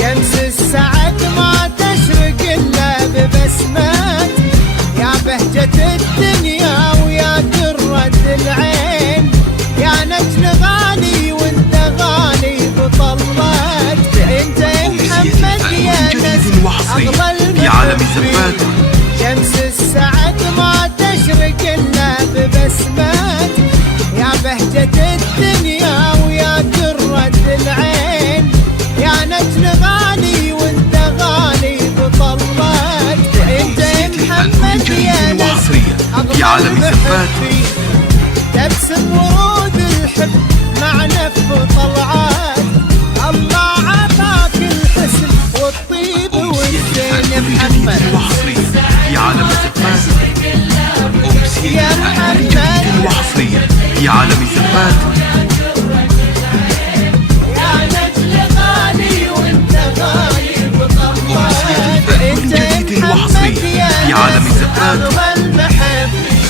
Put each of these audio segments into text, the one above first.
شمس السعد ما تشرق إلا ببسمات، يا بهجة الدنيا ويا درة العين، يا نجل غالي وانت غالي بطلات، انت يا محمد يا نسل أغلى المحبين. شمس السعد ما تشرق إلا ببسمات، يا بهجة الدنيا ويا درة العين، يا نجل غالي وانت غالي بطلات، انت يا محمد يا نسل أغلى المحبين. تبسم ورود الحب مع نف طلعات، الله عطاك الحسن والطيب والزين يا محمد. في عالم الزفات يا محمد وحصرية في عالم الزفات، يا نجل غالي وانت غالي بطلات، انت يا محمد في عالم الزفات أغلى المحبين.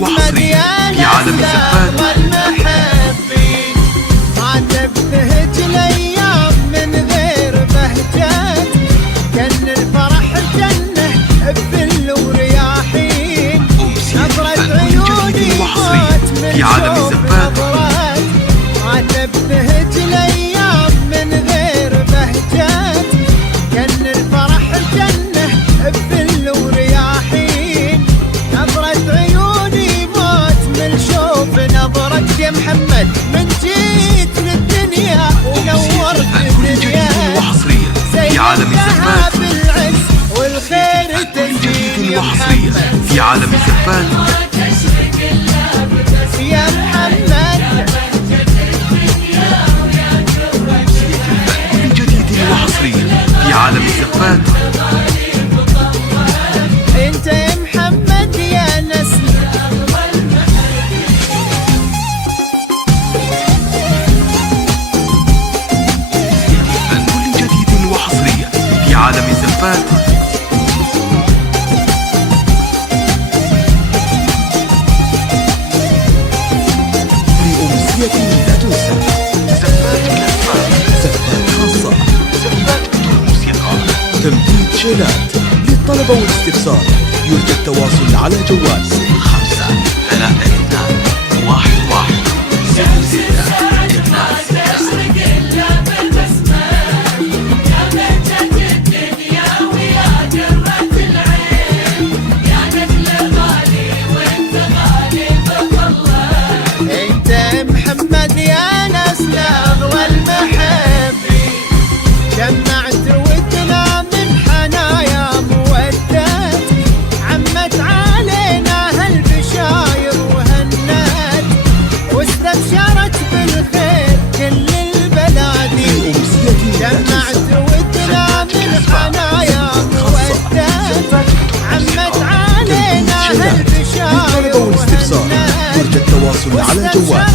محمد في عالم الزفات، المحبين ما تبتهج الايام من غير بهجات، كان الفرح جنه بذل ورياحين، نظرة عيوني موت من شوف نظرات، ما تبتهج الايام من غير بهجات، كان الفرح جنه بذل ورياحين، نظرة عيوني موت من شوف نظرك يا محمد، من جيت للدنيا ونورت الدنيا، في عالم الزفات بالعز والخير تزين يا محمد. في عالم الزفات يا محمد كل جديد وحصريا في عالم الزفات، انت يا محمد يا نسل كل جديد وحصريا في عالم الزفات. لأمسية لا تنسى، زفات كلاسات، زفات خاصة، زفات بدون موسيقى، تمديد شيلات. للطلب والاستفسار يرجى التواصل على جوال 53211 انت يا محمد يا نسل اغلى المحبين، جمعت ودنا من حنايا مودات، عمت علينا هالبشاير وهنات، التواصل على جوال